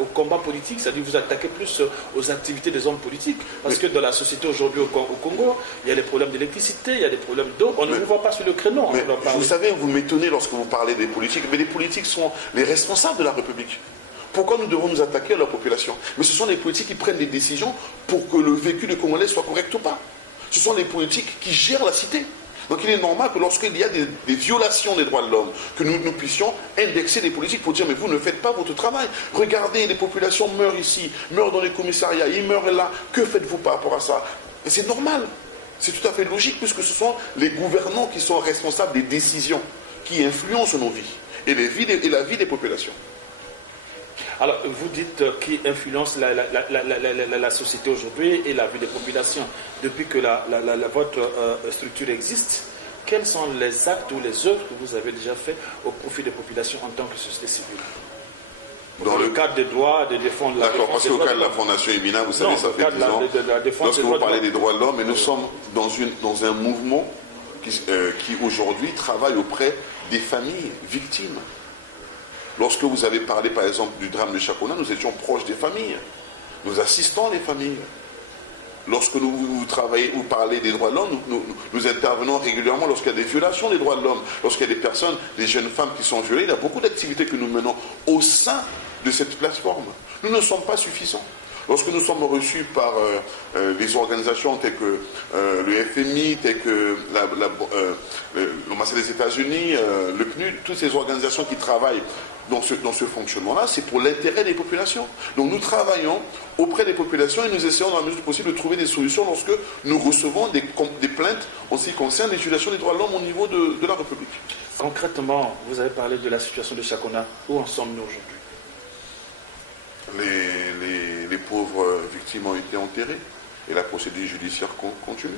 au combat politique, c'est-à-dire que vous attaquez plus aux activités des hommes politiques. Parce que dans la société aujourd'hui au Congo, il y a des problèmes d'électricité, il y a des problèmes d'eau, on ne vous voit pas sur le créneau. Mais vous savez, vous m'étonnez lorsque vous parlez des politiques, mais les politiques sont les responsables de la République. Pourquoi nous devons nous attaquer à la population? Mais ce sont les politiques qui prennent des décisions pour que le vécu des Congolais soit correct ou pas. Ce sont les politiques qui gèrent la cité. Donc il est normal que lorsqu'il y a des violations des droits de l'homme, que nous puissions indexer les politiques pour dire mais vous ne faites pas votre travail. Regardez, les populations meurent ici, meurent dans les commissariats, ils meurent là. Que faites-vous par rapport à ça? Et c'est normal. C'est tout à fait logique puisque ce sont les gouvernants qui sont responsables des décisions qui influencent nos vies et la vie des populations. Alors, vous dites qui influence la société aujourd'hui et la vie des populations. Depuis que votre structure existe, quels sont les actes ou les œuvres que vous avez déjà fait au profit des populations en tant que société civile? Dans le cadre des droits, de défendre la D'accord, parce qu'au cadre de la Fondation Ebina, vous savez, ça fait 10 ans, lorsque vous parlez des droits de l'homme, et nous sommes dans un mouvement qui aujourd'hui travaille auprès des familles victimes. Lorsque vous avez parlé, par exemple, du drame de Chakona, nous étions proches des familles. Nous assistons les familles. Lorsque vous parlez des droits de l'homme, nous intervenons régulièrement lorsqu'il y a des violations des droits de l'homme, lorsqu'il y a des personnes, des jeunes femmes qui sont violées. Il y a beaucoup d'activités que nous menons au sein de cette plateforme. Nous ne sommes pas suffisants. Lorsque nous sommes reçus par des organisations telles que le FMI, telles que l'ambassade des États-Unis, le PNUD, toutes ces organisations qui travaillent dans ce fonctionnement-là, c'est pour l'intérêt des populations. Donc nous travaillons auprès des populations et nous essayons dans la mesure du possible de trouver des solutions lorsque nous recevons des plaintes en ce qui concerne les violations des droits de l'homme au niveau de la République. Concrètement, vous avez parlé de la situation de Chakona. Où en sommes-nous aujourd'hui? Les pauvres victimes ont été enterrées et la procédure judiciaire continue.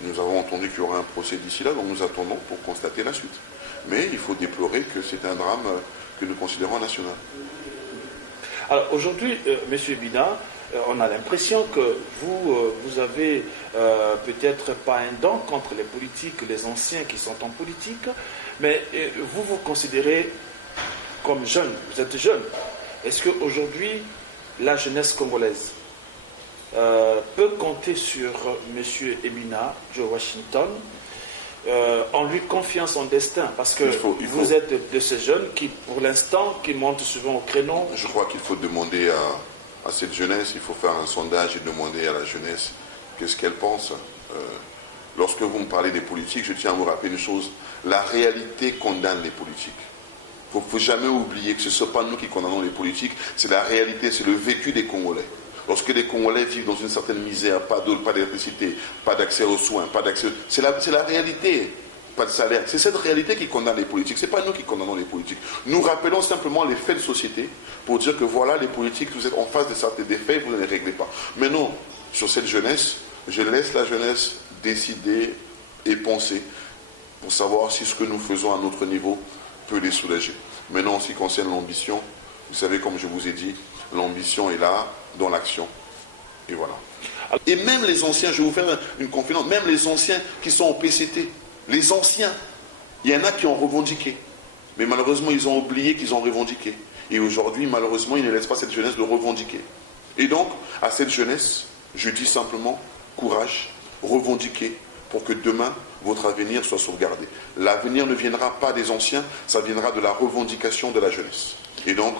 Nous avons entendu qu'il y aura un procès d'ici là, donc nous attendons pour constater la suite. Mais il faut déplorer que c'est un drame que nous considérons national. Alors aujourd'hui, M. Ebina, on a l'impression que vous avez peut-être pas un don contre les politiques, les anciens qui sont en politique, mais vous vous considérez comme jeune, vous êtes jeune. Est-ce qu'aujourd'hui, la jeunesse congolaise peut compter sur M. Ebina, Joe Washington, en lui confiant son destin? Parce que vous êtes de ces jeunes qui, pour l'instant, qui montent souvent au créneau. Je crois qu'il faut demander à cette jeunesse, il faut faire un sondage et demander à la jeunesse qu'est-ce qu'elle pense. Lorsque vous me parlez des politiques, je tiens à vous rappeler une chose, la réalité condamne les politiques. Il ne faut jamais oublier que ce ne sont pas nous qui condamnons les politiques, c'est la réalité, c'est le vécu des Congolais. Lorsque les Congolais vivent dans une certaine misère, pas d'eau, pas d'électricité, pas d'accès aux soins, pas d'accès... C'est la réalité, pas de salaire. C'est cette réalité qui condamne les politiques, ce n'est pas nous qui condamnons les politiques. Nous rappelons simplement les faits de société pour dire que voilà, les politiques, vous êtes en face de certains faits, vous ne les réglez pas. Mais non, sur cette jeunesse, je laisse la jeunesse décider et penser pour savoir si ce que nous faisons à notre niveau peut les soulager. Maintenant, en ce qui concerne l'ambition, vous savez, comme je vous ai dit, l'ambition est là, dans l'action. Et voilà. Et même les anciens, je vais vous faire une confidence, même les anciens qui sont au PCT, les anciens, il y en a qui ont revendiqué. Mais malheureusement, ils ont oublié qu'ils ont revendiqué. Et aujourd'hui, malheureusement, ils ne laissent pas cette jeunesse de revendiquer. Et donc, à cette jeunesse, je dis simplement, courage, revendiquez, pour que demain, votre avenir soit sauvegardé. L'avenir ne viendra pas des anciens, ça viendra de la revendication de la jeunesse. Et donc,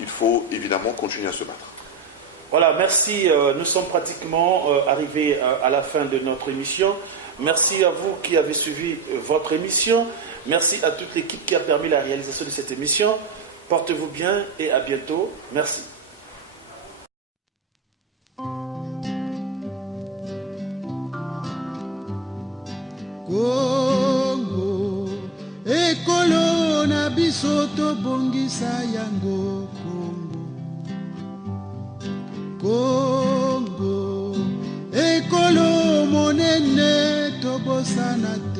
il faut évidemment continuer à se battre. Voilà, merci. Nous sommes pratiquement arrivés à la fin de notre émission. Merci à vous qui avez suivi votre émission. Merci à toute l'équipe qui a permis la réalisation de cette émission. Portez-vous bien et à bientôt. Merci. Congo, ekolo na biso tobongisa yango Congo, ekolo monene tobosana te.